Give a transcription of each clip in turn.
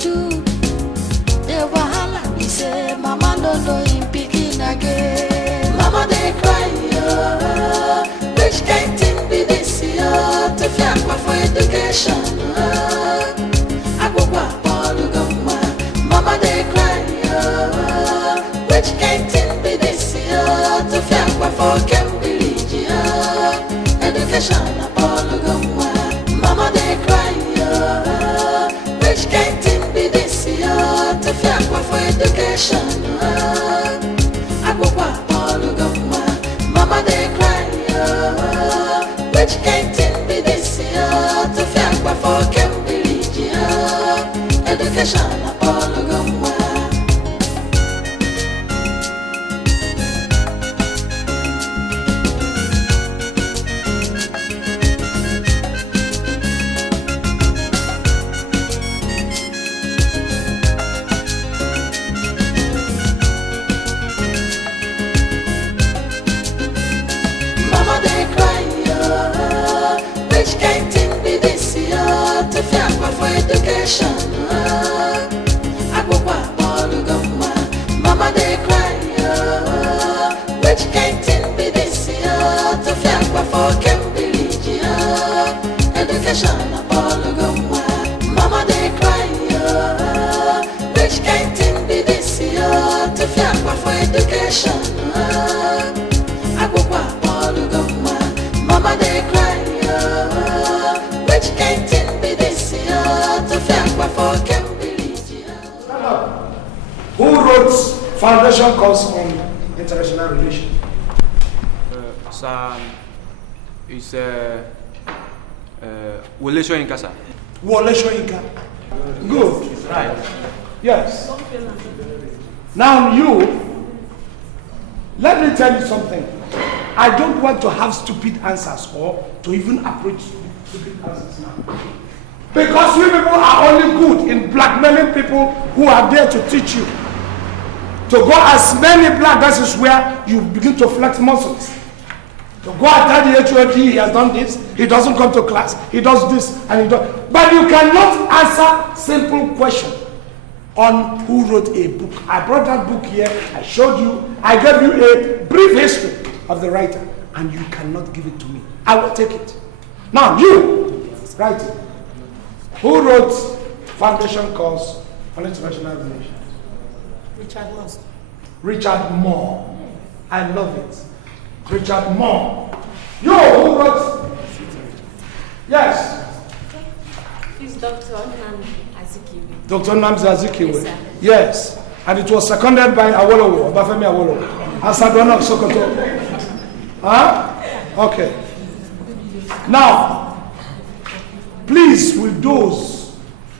do. The wahala be say, Mama no know him picking again. Mama they cry, which kind thing be this year? To fight for education. Mama they cry, which kind thing be this year? To fight for Cambridge, education. Mama they cry, which kind thing be this year? To fight for education. Mama they cry, which kind thing be this year? To fight for Cambridge, education. Mama they cry, which kind thing be this year? To fight for Cambridge, education. Mama they cry, which kind thing be this year? To fight for education. Mama they cry, which kind thing be this year? To fight for Cambridge. Who wrote foundation course on international relations? Sir, it's Wole Soyinka, sir. Wole Soyinka. Good. Right. Yes. Now you, let me tell you something. I don't want to have stupid answers or to even approach stupid answers now. Because you people are only good in blackmailing people who are there to teach you. To go as many black, that is where you begin to flex muscles. To go and tell the HOD he has done this, he doesn't come to class, he does this, and he does. But you cannot answer simple question on who wrote a book. I brought that book here, I showed you, I gave you a brief history of the writer, and you cannot give it to me. I will take it. Now you, write it. Who wrote foundation course on international relations? Richard Moore. I love it. Richard Moore. You who wrote? Yes. It's Dr. Nnamdi Azikiwe. Dr. Nnamdi Azikiwe. Yes, sir. Yes. And it was seconded by Awolowo, Obafemi Awolowo. Asadona of Sokoto. Huh? Okay. Now, please, with those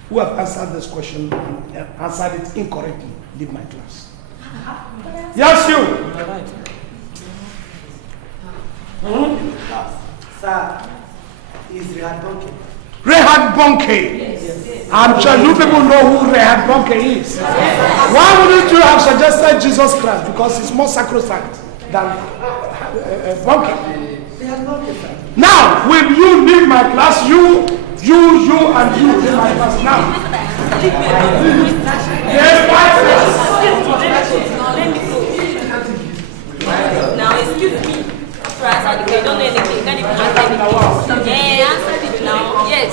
who have answered this question and answered it incorrectly, leave my class. Yes, you. Sir, is Rehad Bonke. Rehad Bonke. Yes. I'm sure you people know who Rehad Bonke is. Yes. Why wouldn't you have suggested Jesus Christ? Because it's more sacrosanct than Bonke. Now, will you leave my class? You, and you leave my class now. Yes, Now, excuse me. To answer the question, don't know anything. You can't even answer anything. Yeah, answer it now. Yes.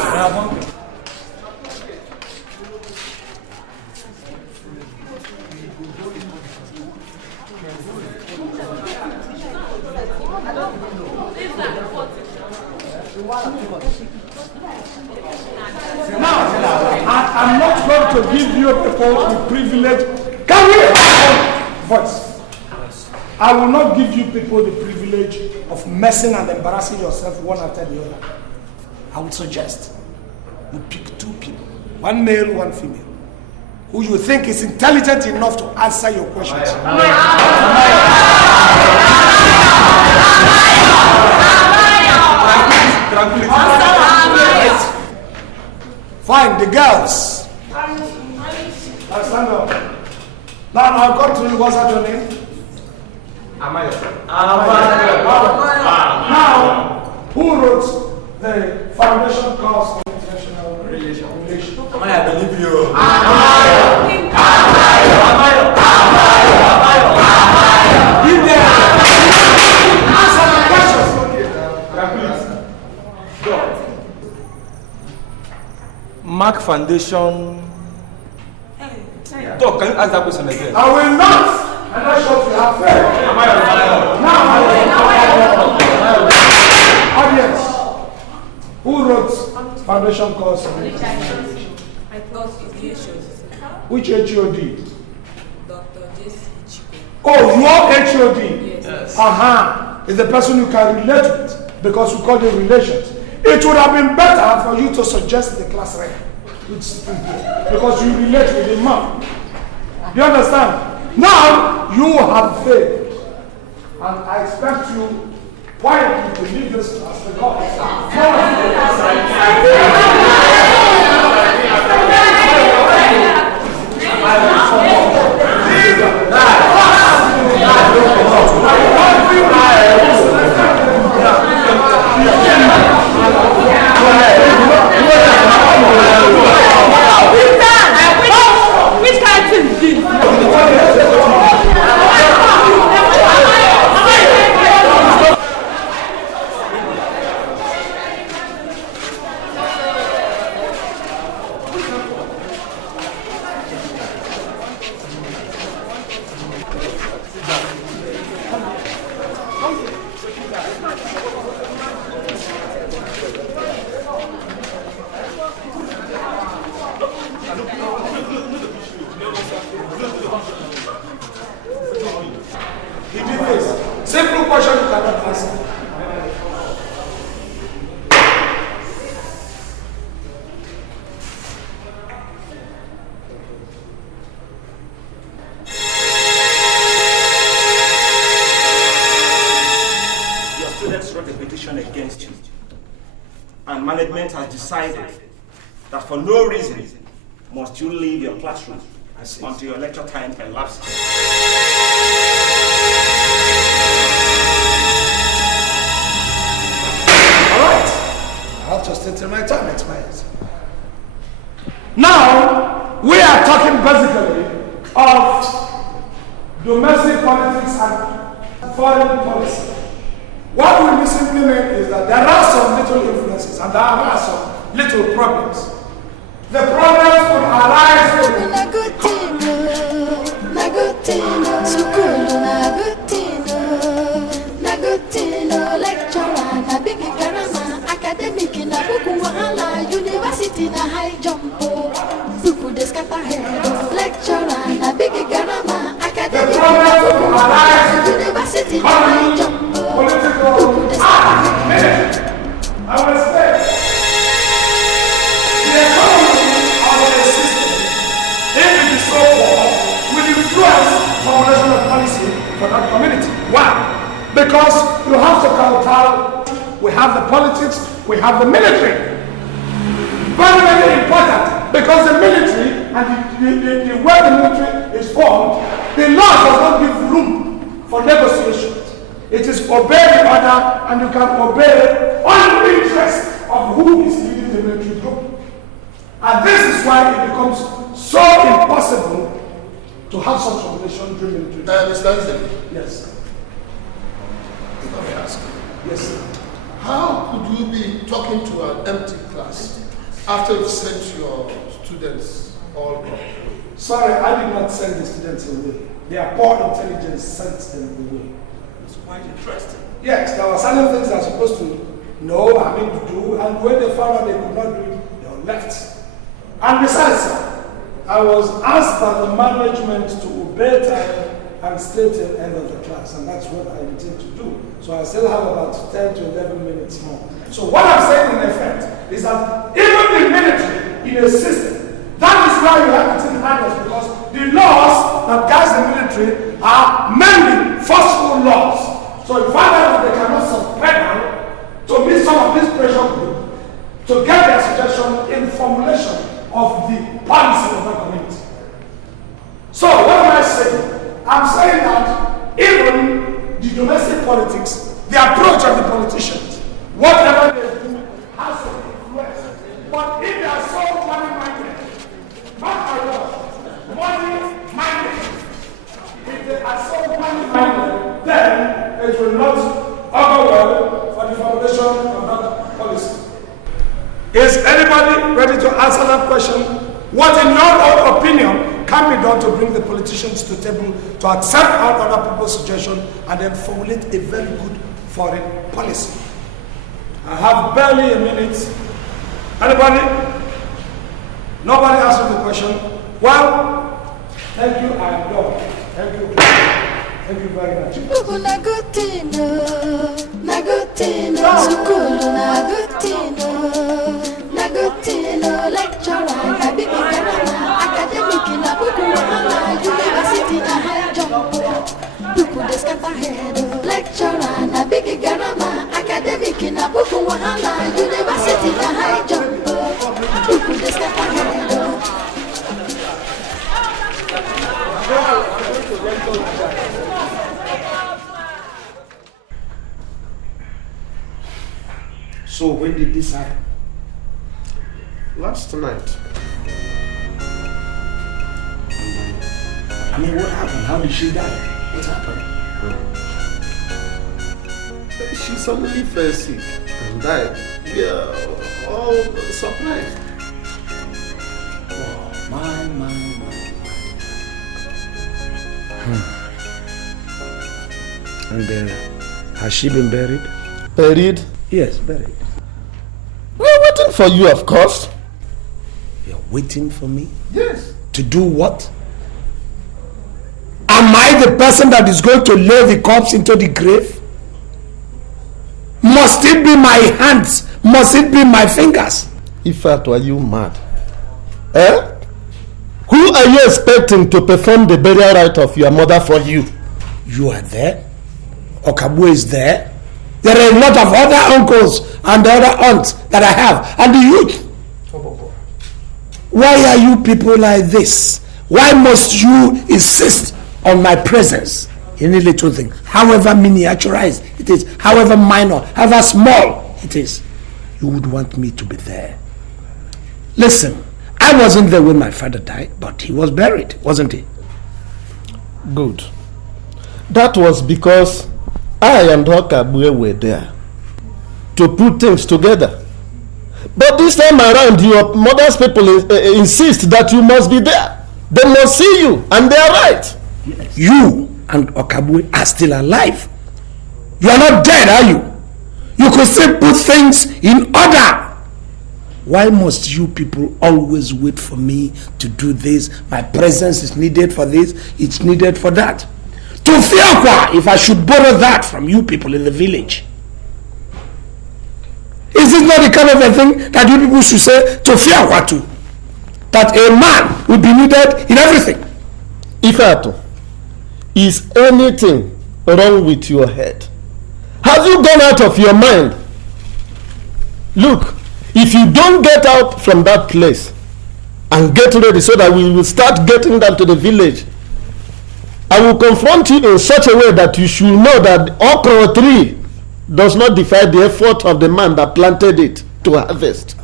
Now, I'm not going to give you people the privilege. Can we have voice? I will not give you people the privilege of messing and embarrassing yourself one after the other. I would suggest you pick two people, one male, one female, who you think is intelligent enough to answer your questions. Fine, the girls. Stand up. Now I'll come to you. What's that your name? Amayo. Now, who wrote the foundation course for international relations? relation. I believe you. Give them. Answer my questions. Go. Mark Foundation. Doc, can you ask that question again? I will not. And that's what we have faith. Now, audience, who wrote foundation course? Which HOD? Oh, your HOD? Yes. Is the person you can relate with because we call them relations. It would have been better for you to suggest the class rep, because you relate with the man. You understand? Now you have failed, and I expect you quietly to leave this class because Which kind of thing is this? simple question you cannot answer. Your students wrote a petition against you, and management has decided that for no reason must you leave your classroom until your lecture time elapses. Alright, I have to stay till my time expires. Now, we are talking basically of domestic politics and foreign policy. What we simply mean is that there are some little influences and there are some little problems. The problems will arise from university na high jump. People they scatter head. Lecturer na big garama. Academic university na high jump. political. I will say the economy of the system, if it is so poor, will influence formulation of policy for that community. Why? Because you have to counter. We have the politics, we have the military. Very, very important, because the military and the way the military is formed, the law does not give room for negotiations. It is obey the order, and you can obey on the interest of who is leading the military group. And this is why it becomes so impossible to have such formulation during military. Mr. Einstein, Yes. if I may ask, Yes, sir. how could you be talking to an empty class after you've sent your students all gone? Sorry, I did not send the students away. Their poor intelligence sent them away. It's quite interesting. Yes, there were certain things they're supposed to know, I mean to do, and when they found out they could not do it, they were left. And besides, sir, I was asked by the management to obey time and stay till the end of the class, and that's what I intend to do. So I still have about 10 to 11 minutes more. So what I'm saying in effect is that even the military in a system, that is why you have to take handles, because the laws that guide the military are mainly forceful laws. So you find out that they cannot suspend to meet some of this pressure group to get their suggestion in formulation of the policy of that community. So what am I saying? I'm saying that even the domestic politics, the approach of the politicians, whatever they do has to influence. But if they are so money answer that question. What, in your own opinion, can be done to bring the politicians to the table to accept all other people's suggestions and then formulate a very good foreign policy? I have barely a minute. Anybody? Nobody answered the question. Well, thank you. I am done. Thank you. Thank you very much. Nagotino, Sukulu Nagotino, lecturer, Nabibi Garama, academic in Abukuwana, University na high jump. Buku descata head, lecturer, Nabibi Garama, academic in Abukuwana, University na high jump. Buku descata head. So when did this happen? Last night. I mean, what happened? How did she die? What happened? She suddenly fell sick and died. We are all surprised. Oh, my. And has she been buried? Buried? Yes, buried. We're waiting for you, of course. You're waiting for me? Yes. To do what? Am I the person that is going to lay the corpse into the grave? Must it be my hands? Must it be my fingers? Ifeatu, are you mad? Eh? Who are you expecting to perform the burial rite of your mother for you? You are there. Okabu is there. There are a lot of other uncles and other aunts that I have. And the youth. Why are you people like this? Why must you insist on my presence in a little thing? However miniaturized it is, however minor, however small it is. You would want me to be there. Listen, I wasn't there when my father died, but he was buried, wasn't he? Good. That was because I and Okabue were there to put things together. But this time around, your mother's people insist that you must be there. They must see you, and they are right. You and Okabue are still alive. You are not dead, are you? You could still put things in order. Why must you people always wait for me to do this? My presence is needed for this, it's needed for that. Tufiakwa, if I should borrow that from you people in the village. Is this not the kind of a thing that you people should say Tufiakwa to? That a man will be needed in everything. Ifeatu, is anything wrong with your head? Have you gone out of your mind? Look, if you don't get out from that place and get ready so that we will start getting down to the village, I will confront you in such a way that you should know that the okra tree does not defy the effort of the man that planted it to harvest.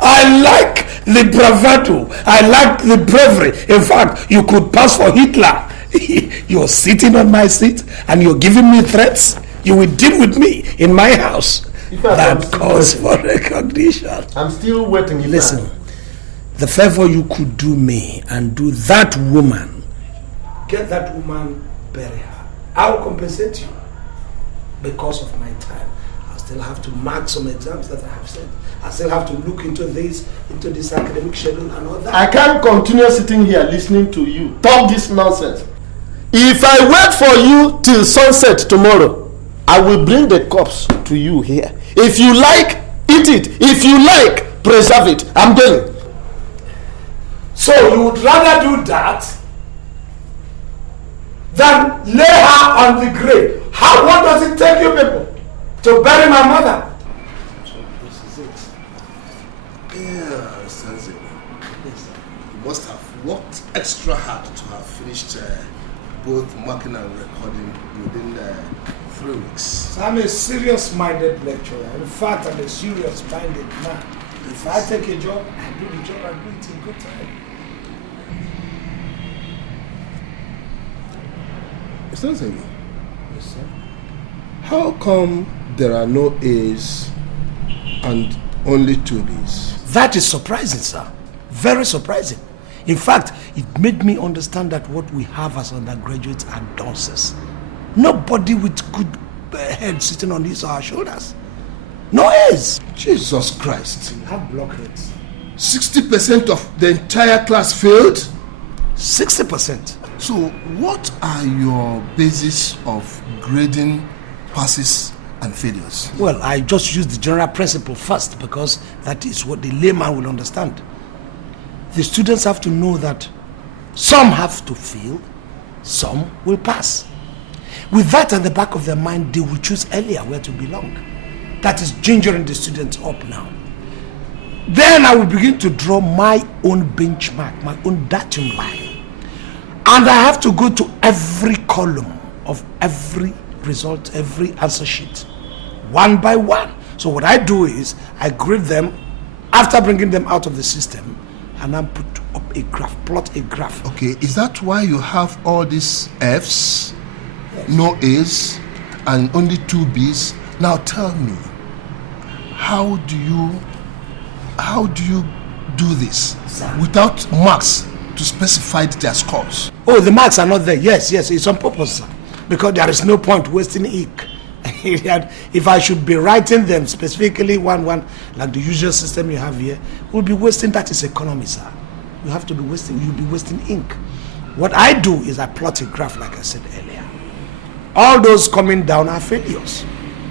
I like the bravado. I like the bravery. In fact, you could pass for Hitler. You're sitting on my seat and you're giving me threats. You will deal with me in my house. That calls for recognition. I'm still waiting. Listen, the favor you could do me and do that woman, get that woman, bury her. I will compensate you because of my time. I still have to mark some exams that I have said. I still have to look into this academic schedule and all that. I can't continue sitting here listening to you talk this nonsense. If I wait for you till sunset tomorrow, I will bring the corpse to you here. If you like, eat it. If you like, preserve it. I'm going. So you would rather do that than lay her on the grave? What does it take you people to bury my mother? So this is it. Yeah, Sanzi. You must have worked extra hard to have finished both marking and recording within 3 weeks. So I'm a serious-minded lecturer. In fact, I'm a serious-minded man. If I take a job, I do the job and do it in good time. Sanzi. Yes, sir. How come there are no A's and only 2 B's? That is surprising, sir. Very surprising. In fact, it made me understand that what we have as undergraduates are dunces. Nobody with good head sitting on his or our shoulders. No heads. Jesus Christ. We have blockheads. 60% of the entire class failed? 60%. So what are your basis of grading passes and failures? Well, I just use the general principle first because that is what the layman will understand. The students have to know that some have to fail, some will pass. With that at the back of their mind, they will choose earlier where to belong. That is gingering the students up now. Then I will begin to draw my own benchmark, my own datum line. And I have to go to every column of every result, every answer sheet, one by one. So what I do is I grade them after bringing them out of the system, and then put up a graph, plot a graph. Okay, is that why you have all these Fs, yes, no As, and only 2 Bs? Now tell me, how do you do this, sir, without marks to specify their scores? Oh, the marks are not there. Yes, it's on purpose, sir, because there is no point wasting ink. If I should be writing them specifically one like the usual system you have here, we'll be wasting. That is economy, sir. You have to be wasting. You'll be wasting ink. What I do is I plot a graph, like I said earlier. All those coming down are failures.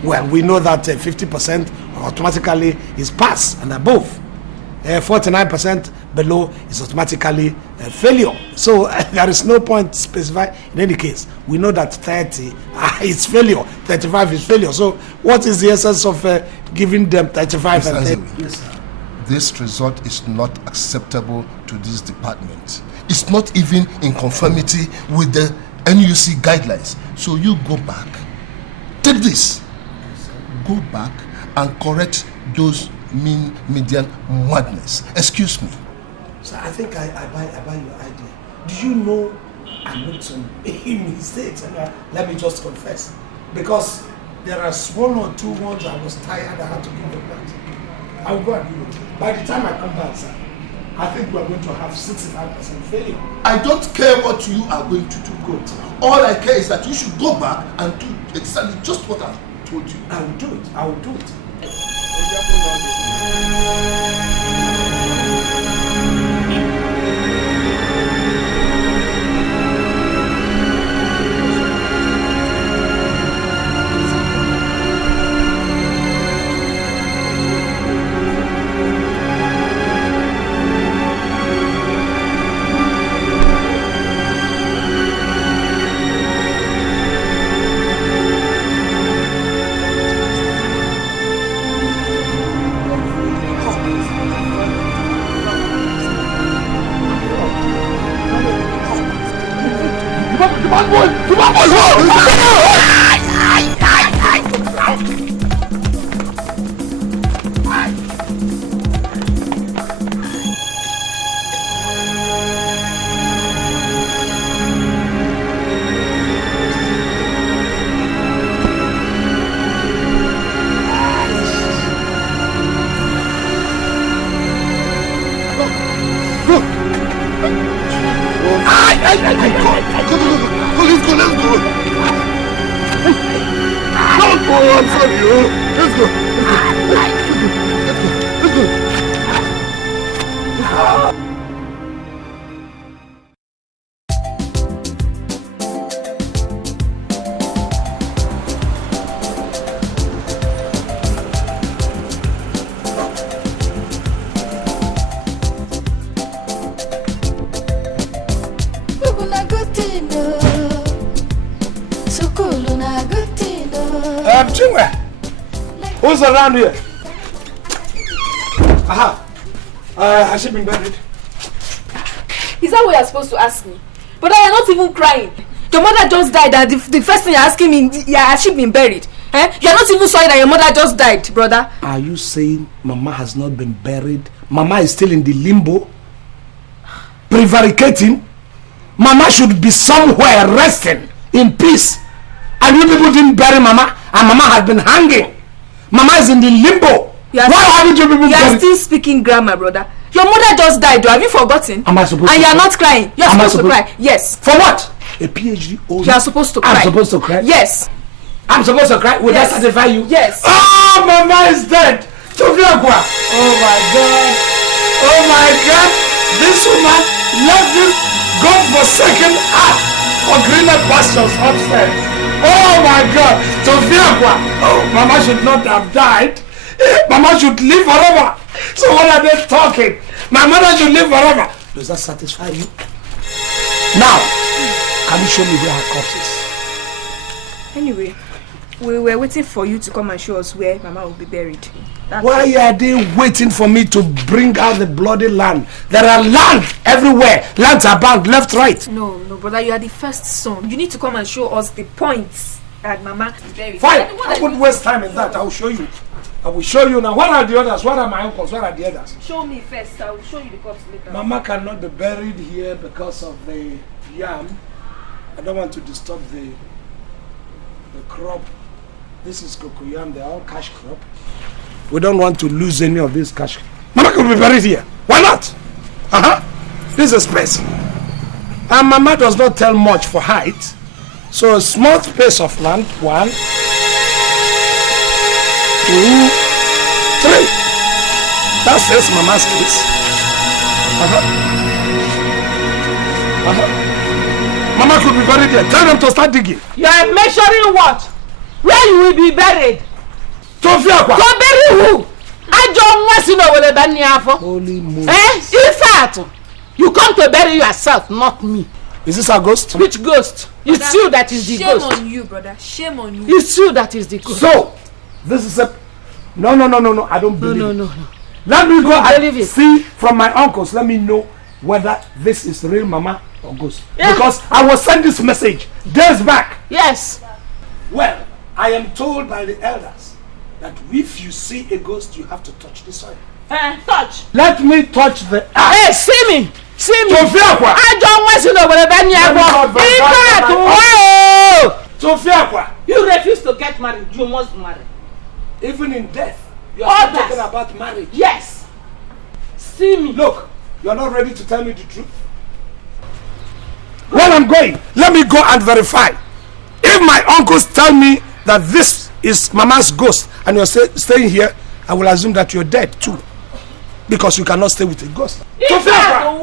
Well, we know that 50% automatically is pass and above. 49% below is automatically a failure. So there is no point specified. In any case, we know that 30 is failure, 35 is failure. So what is the essence of giving them 35 and 30? Yes, sir. This result is not acceptable to this department. It's not even in conformity with the NUC guidelines. So you go back, take this, go back and correct those median madness. Excuse me. So I think I buy your idea. Do you know I made some mistakes? Let me just confess. Because there are 1 or 2 ones I was tired, I had to give them back. I will go and do it. By the time I come back, sir, I think we are going to have 65% failure. I don't care what you are going to do. Good. All I care is that you should go back and do exactly just what I told you. I will do it. I will do it. Who's around here? Aha. Has she been buried? Is that what you're supposed to ask me? But I am not even crying. Your mother just died and the first thing you're asking me, yeah, has she been buried? You're not even sorry that your mother just died, brother. Are you saying Mama has not been buried? Mama is still in the limbo? Prevaricating? Mama should be somewhere resting in peace. And you people didn't bury Mama, and Mama has been hanging. Mama is in the limbo. Why haven't you people You are still speaking grammar, brother. Your mother just died, though. Have you forgotten? Am I supposed to And you are cry? not crying. You are supposed to cry. Yes. For what? A PhD holder. You are supposed to cry. I'm supposed to cry? Yes. I'm supposed to cry? Will that satisfy you? Yes. Oh, Mama is dead. Oh my God. Oh my God. This woman left this God-forsaken earth for greener pastures upstairs. Oh my God. Oh, Mama should not have died. Mama should live forever. So what are they talking? My mother should live forever. Does that satisfy you? Now, can you show me where her corpse is? Anyway, we were waiting for you to come and show us where Mama will be buried. Why are they waiting for me to bring out the bloody land? There are land everywhere. Lands are bound left, right. No, brother, you are the first son. You need to come and show us the points that Mama is buried. Fine, I wouldn't waste time in that. I will show you. I will show you now. Where are the others? Where are my uncles? Where are the others? Show me first. I will show you the corpse later. Mama cannot be buried here because of the yam. I don't want to disturb the crop. This is cocoyam. They're all cash crop. We don't want to lose any of this cash. Mama could be buried here. Why not? This is space. And Mama does not tell much for height. So a small space of land. 1, 2, 3. That says Mama's case. Mama could be buried there. Tell them to start digging. You are measuring what? Where you will be buried? To bury who? I don't want to know where the Banyafo. Holy moon. Ifeatu, you come to bury yourself, not me. Is this a ghost? Which ghost? It's you that is the ghost. Shame on you, brother. Shame on you. It's you that is the ghost. So, this is a... No. I don't believe it. No. Let me go and see from my uncles. Let me know whether this is real Mama or ghost. Yeah. Because I was sent this message days back. Yes. Well, I am told by the elders that if you see a ghost, you have to touch the soil. Touch. Let me touch the earth. Hey, see me. I don't want to know where the Banyafo. You refuse to get married. You must marry. Even in death, you are not talking about marriage. Yes. See me. Look, you are not ready to tell me the truth. Where I'm going, let me go and verify. If my uncles tell me that this is Mama's ghost and you're staying here, I will assume that you're dead too. Because you cannot stay with a ghost. Wow!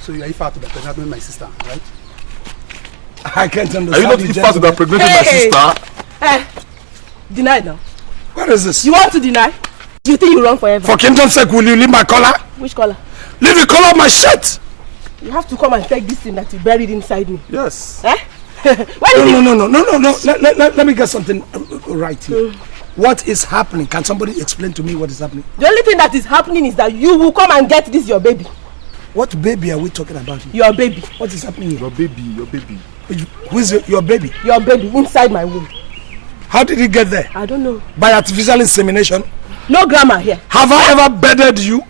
So you are Ifeatu that pregnant my sister, right? I can't understand. Are you not Ifeatu that pregnant my sister? Deny now. What is this? You want to deny? Do you think you run forever? For kingdom's sake, will you leave my collar? Which collar? Leave the collar of my shirt! You have to come and take this thing that you buried inside me. Yes. Eh? No. Let me get something right here. What is happening? Can somebody explain to me what is happening? The only thing that is happening is that you will come and get this your baby. What baby are we talking about here? Your baby. What is happening here? Your baby. Who is your baby? Your baby inside my womb. How did he get there? I don't know. By artificial insemination? No grammar here. Have I ever bedded you?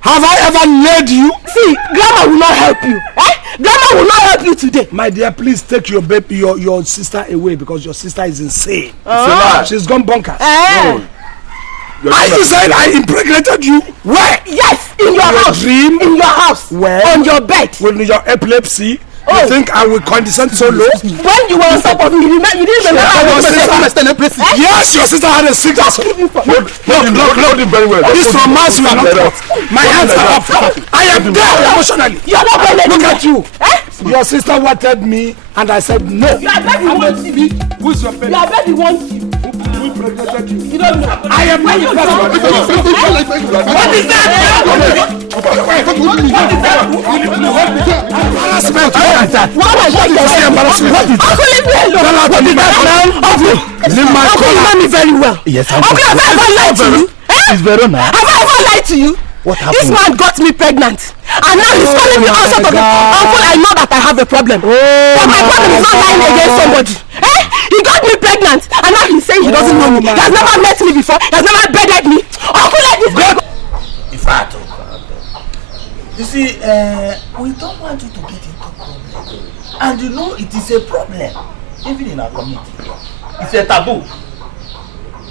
Have I ever laid you? See, grammar will not help you. Grammar will not help you today. My dear, please take your baby, your sister away because your sister is insane. She's gone bonkers. No. Are you saying I impregnated you? Where? Yes, in your house. Dream? In your house. Where? On your bed. With your epilepsy? You think I will condescend so low? When you were on top of me, you didn't remember. Yes, your sister had a sickness. Look, very well. This romance will not work. My hands are up. I am there emotionally. You're not going to look at you. Your sister wanted me, and I said no. Your baby wants you. Who's your baby? Your baby wants you. Who impregnated you? You don't know. I am not the person. What is that? Embarrassment. What is embarrassment? Uncle, leave me alone. What is that? Leave my Uncle, you know me very well. Yes, Uncle, have I ever lied to you? It's Verona. Have I ever lied to you? What happened? This man got me pregnant. And now he's calling me out of it. Uncle, I know that I have a problem. But my problem is not lying against somebody. He got me pregnant. And now he's saying he doesn't know me. He has never met me before. He has never bedded me. Uncle, let this go. Ifeatu. You see, we don't want you to get into problem. And you know it is a problem. Even in our community. It's a taboo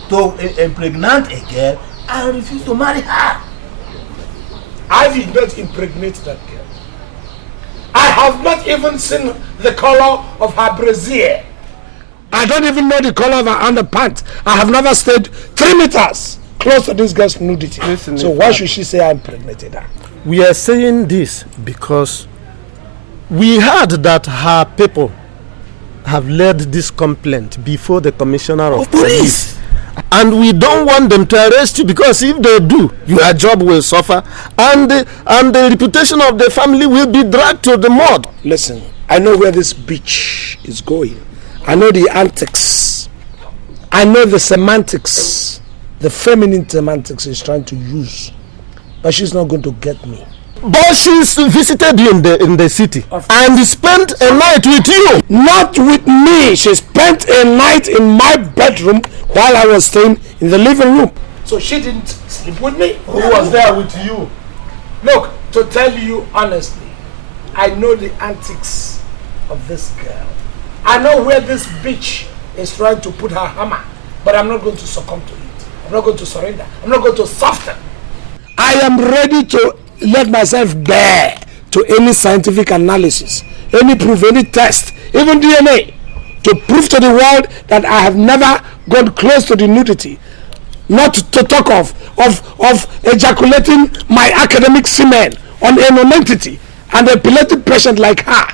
to impregnate a girl and refuse to marry her. I did not impregnate that girl. I have not even seen the color of her brassiere. I don't even know the color of her underpants. I have never stayed 3 meters close to this girl's nudity. Listen, so why should she say I impregnated her? We are saying this because we heard that her people have led this complaint before the commissioner of police. And we don't want them to arrest you because if they do, your job will suffer and the reputation of the family will be dragged to the mud. Listen, I know where this bitch is going. I know the antics. I know the semantics. The feminine semantics is trying to use. But she's not going to get me. But she's visited you in the city and spent a night with you. Not with me. She spent a night in my bedroom while I was staying in the living room. So she didn't sleep with me. Who was there with you? Look, to tell you honestly, I know the antics of this girl. I know where this bitch is trying to put her hammer. But I'm not going to succumb to it. I'm not going to surrender. I'm not going to soften. I am ready to let myself bear to any scientific analysis, any proof, any test, even DNA, to prove to the world that I have never gone close to the nudity, not to talk of ejaculating my academic semen on a non-entity and a epileptic patient like her.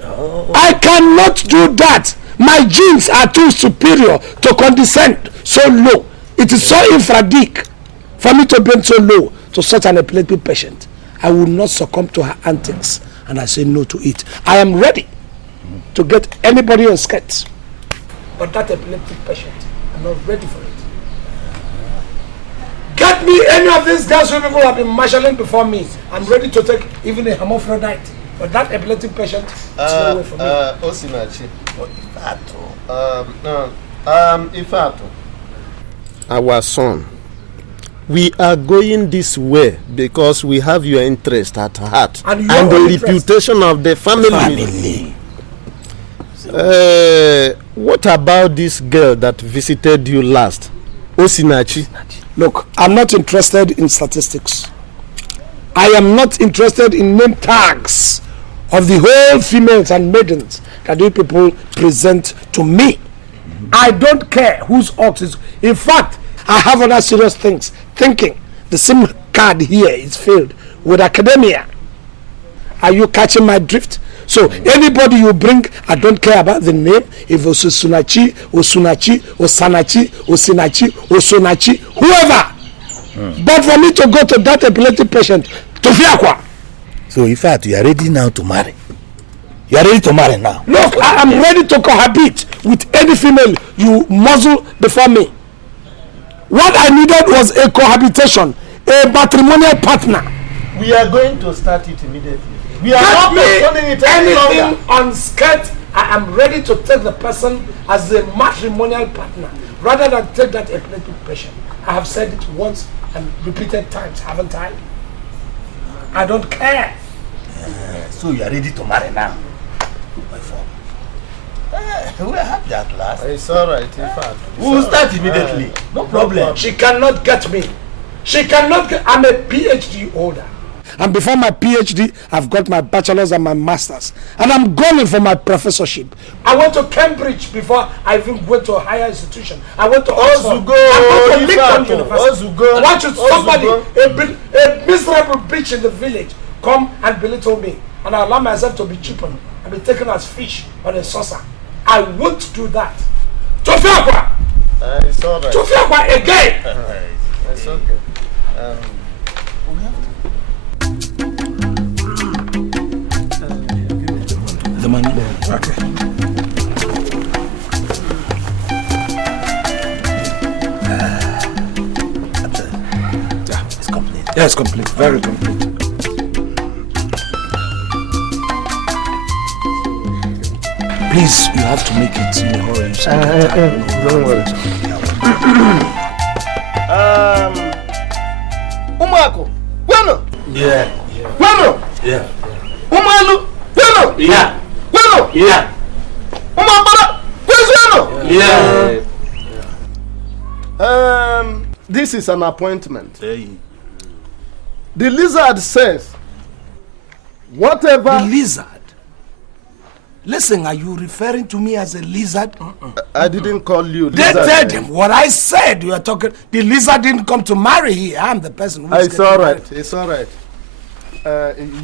No. I cannot do that. My genes are too superior to condescend so low. It is so infradig for me to bend so low to such an epileptic patient. I will not succumb to her antics, and I say no to it. I am ready to get anybody on skirts, but that epileptic patient, I'm not ready for it. Get me any of these girls who people have been marshalling before me. I'm ready to take even a hermaphrodite, but that epileptic patient is not away from me. Osinachi, Ifeatu, our son. We are going this way because we have your interest at heart and the reputation of the family. What about this girl that visited you last, Osinachi? Look, I'm not interested in statistics. I am not interested in name tags of the whole females and maidens that you people present to me. I don't care whose ox is. In fact, I have other serious things. Thinking the SIM card here is filled with academia. Are you catching my drift? So anybody you bring, I don't care about the name. If it's Sunachi, or Sunachi, or Sanachi, or Sinachi, or Sonachi, whoever. But for me to go to that epileptic patient, to Fiakwa. So in fact, you are ready now to marry. You are ready to marry now. Look, I am ready to cohabit with any female you muzzle before me. What I needed was a cohabitation, a matrimonial partner. We are going to start it immediately. We are Get not me postponing it any anything longer. on skirt. I am ready to take the person as a matrimonial partner rather than take that epileptic patient. I have said it once and repeated times, haven't I? I don't care. So you are ready to marry now? My father. We'll have that last. It's alright, Ifeatu. We'll start immediately. No problem. She cannot get me. She cannot get. I'm a PhD holder. And before my PhD, I've got my bachelor's and my master's. And I'm going for my professorship. I went to Cambridge before I even went to a higher institution. I went to Oxford. I went to Lincoln University. Why should somebody, a miserable bitch in the village, come and belittle me and allow myself to be cheapened and be taken as fish on a saucer? I won't do that. Tofiakwa! It's alright. Tofiakwa again! It's okay. The money. Okay. Yeah, it's complete. Yeah, it's complete. Very complete. Please, you have to make it in a hurry. Don't worry. Umako, bueno. Yeah. Bueno. Yeah. Umalu, bueno. Yeah. Bueno. Yeah. Umabara, bueno. Yeah. This is an appointment. Hey. The lizard says, whatever. The lizard? Listen, are you referring to me as a lizard? I didn't call you They lizard. told him what I said. You are talking. The lizard didn't come to marry here. I'm the person who. It's all right. It's all right.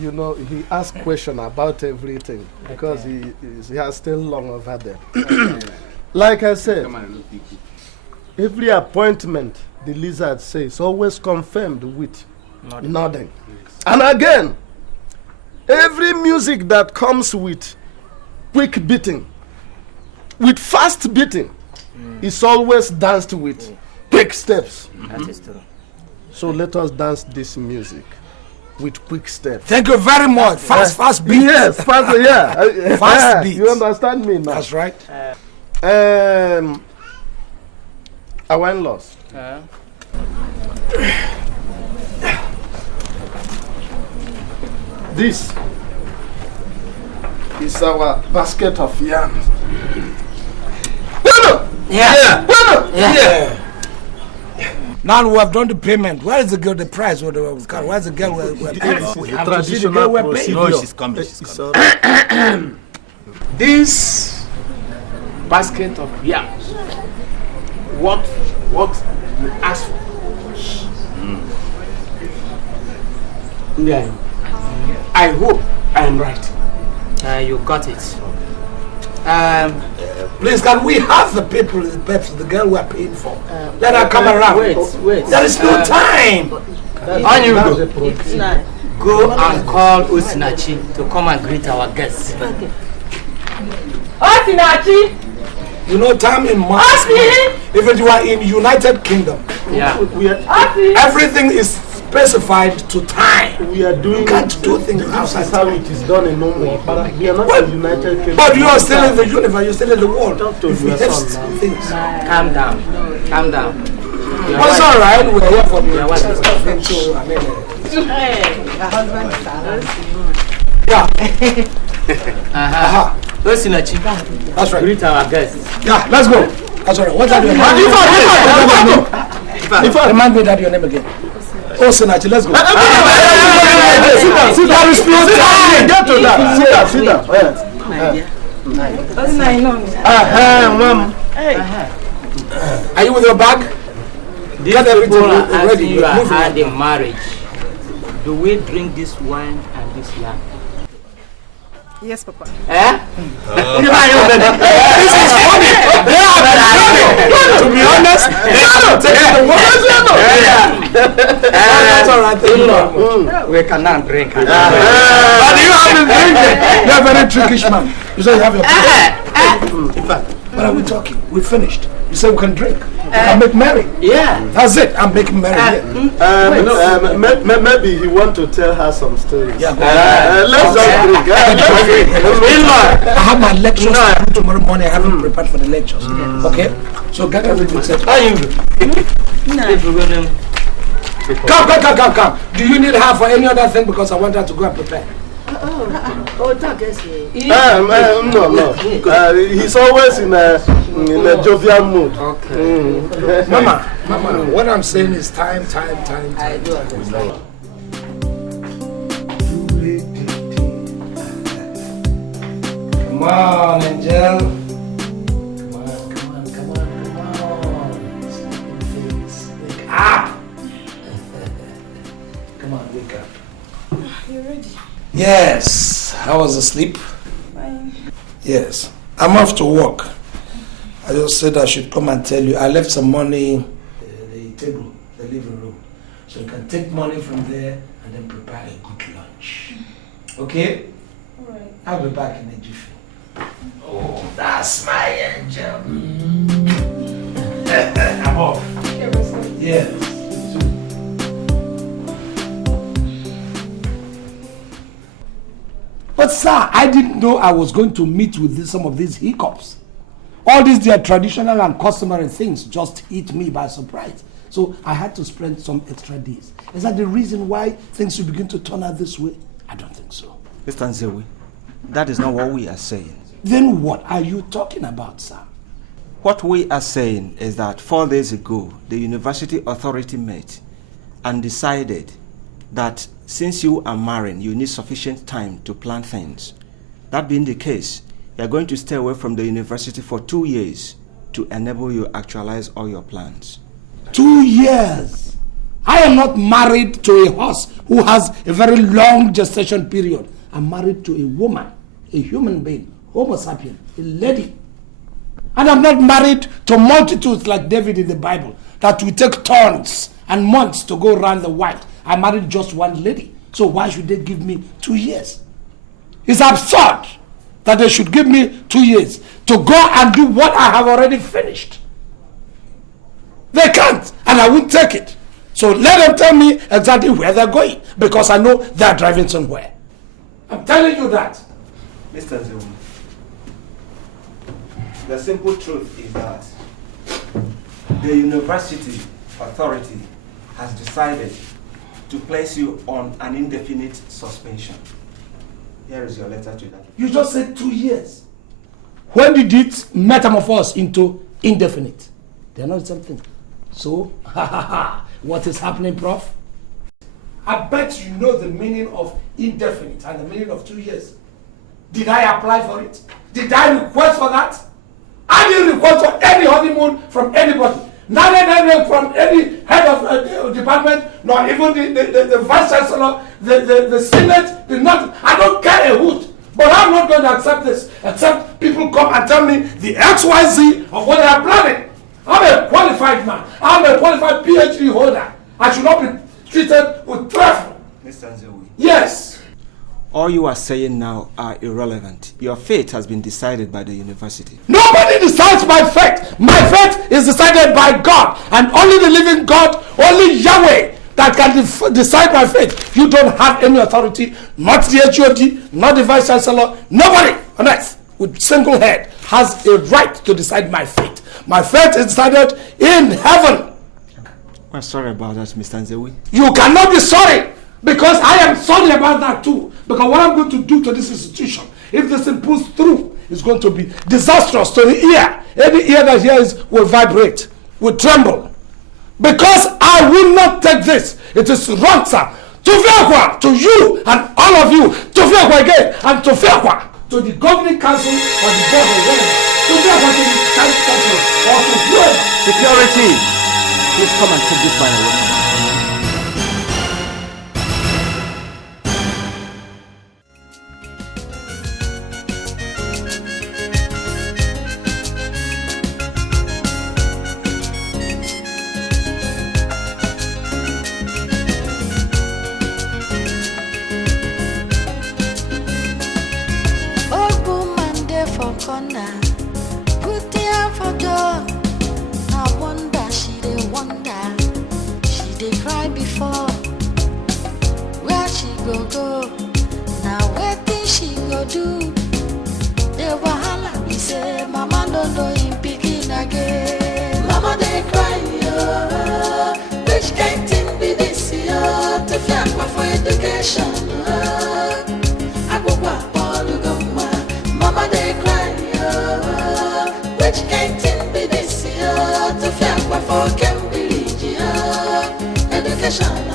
You know, he asked question about everything because he has still long over there. Like I said, every appointment the lizard says always confirmed with nodding. And again, every music that comes with quick beating, with fast beating, is always danced with quick steps. That is true. So let us dance this music with quick steps. Thank you very much. Fast beat. Yes, fast, yeah. Fast beat. You understand me now? That's right. Our in-laws. This is our basket of yams. Bueno! Yeah. Bueno! Yeah. Now we have done the payment. Where is the girl? The price? Where is the girl? We're paying for? We have to see the girl we're paying. No, she's coming. She's coming. This basket of yams, what you ask for. Yeah. I hope I am right. You got it. Please, can we have the people, the girl we are paying for? Let her come around. Wait. There is no time. On you go. Go and call Osinachi to come and greet our guests. Okay. Osinachi! You know, time in March. If it were in United Kingdom, Yeah. everything is specified to time. We are doing. You can't do things This outside is how time. it is done in normal. But we are not But- in United Kingdom. But you are still in the universe, you're still in the world. Talk to If we your have son now. things. Calm down. Calm down. Well, it's all right. We're here for you. Your wife is Thank you. I mean, yeah. Osinachi, That's right. greet our guests. Yeah, let's go. That's all right. What's that your name? Remind me that your name again. Oh, Sinachi, let's go. Sit down. There is no time. Get to that. Sit down. Are you with your bag? These Get everything people are ready. asking you are Move had a marriage. Do we drink this wine and this yam? Yes, Papa. Eh? This is funny. They are funny. To be honest, they are taking the word. That's all right. We can now drink. But you have been drinking. You're a very trickish man. You say you have your In fact, what are we talking? We finished. You say we can drink. We can make merry. Yeah. That's it. I'm making merry. Maybe he want to tell her some stories. Yeah, let's just drink. I have my lectures to do tomorrow morning. I haven't prepared for the lectures. Okay? So get everything set. How you? Come. Do you need her for any other thing? Because I want her to go and prepare. That gets me. No. He's always in a jovial mood. Okay. Mama, what I'm saying is time. I do understand. Come on, Angel. Wake up. Come on, wake up. You ready? Yes. I was asleep. Fine. Yes. I'm off to work. I just said I should come and tell you. I left some money the table, the living room. So you can take money from there and then prepare a good lunch. Okay? Alright. I'll be back in a jiffy. Oh, that's my angel. I'm off. Yes. But sir, I didn't know I was going to meet with some of these hiccups. All these their traditional and customary things just hit me by surprise. So I had to spend some extra days. Is that the reason why things will begin to turn out this way? I don't think so. Mr. Nzewi, that is not what we are saying. Then what are you talking about, sir? What we are saying is that 4 days ago, the university authority met and decided that since you are marrying, you need sufficient time to plan things. That being the case, you are going to stay away from the university for 2 years to enable you actualize all your plans. 2 years? I am not married to a horse who has a very long gestation period. I'm married to a woman, a human being, Homo sapien, a lady. And I'm not married to multitudes like David in the Bible that will take turns and months to go around the wife. I married just one lady. So why should they give me 2 years? It's absurd that they should give me 2 years to go and do what I have already finished. They can't, and I won't take it. So let them tell me exactly where they're going, because I know they're driving somewhere. I'm telling you that. Mr. Nzewi, the simple truth is that the university authority has decided to place you on an indefinite suspension. Here is your letter to that. You just said 2 years. When did it metamorphose into indefinite? They're not something. So, what is happening, Prof? I bet you know the meaning of indefinite and the meaning of 2 years. Did I apply for it? Did I request for that? I didn't request for any honeymoon from anybody. Neither from any head of department, nor even the vice chancellor, the senate, the not. I don't care a hoot. But I'm not going to accept this, except people come and tell me the XYZ of what they are planning. I'm a qualified man. I'm a qualified PhD holder. I should not be treated with trifle. Mr. Nzewi. Yes. All you are saying now are irrelevant. Your fate has been decided by the university. Nobody decides my fate. My fate is decided by God. And only the living God, only Yahweh, that can decide my fate. You don't have any authority, not the HOD, not the vice chancellor. Nobody on earth with single head has a right to decide my fate. My fate is decided in heaven. I'm sorry about that, Mr. Nzewi. You cannot be sorry, because I am sorry about that too. Because what I'm going to do to this institution, if this thing pulls through, is going to be disastrous to the ear. Any ear that hears will vibrate, will tremble. Because I will not take this. It is wrong, sir. Tufiakwa to you and all of you. Tufiakwa again and Tufiakwa to the governing council or the board or whatever. Tufiakwa to the council or to whoever. Security, please come and take this man away. before. Where she go go, now wetin she go do? The wahala be say mama no know him pikin again. Mama dey cry yo, which kind thing be this yo? To fight for education. Agwagwa polugoma, mama dey cry yo, which kind thing be this yo? To fight for Cambridge yo, education.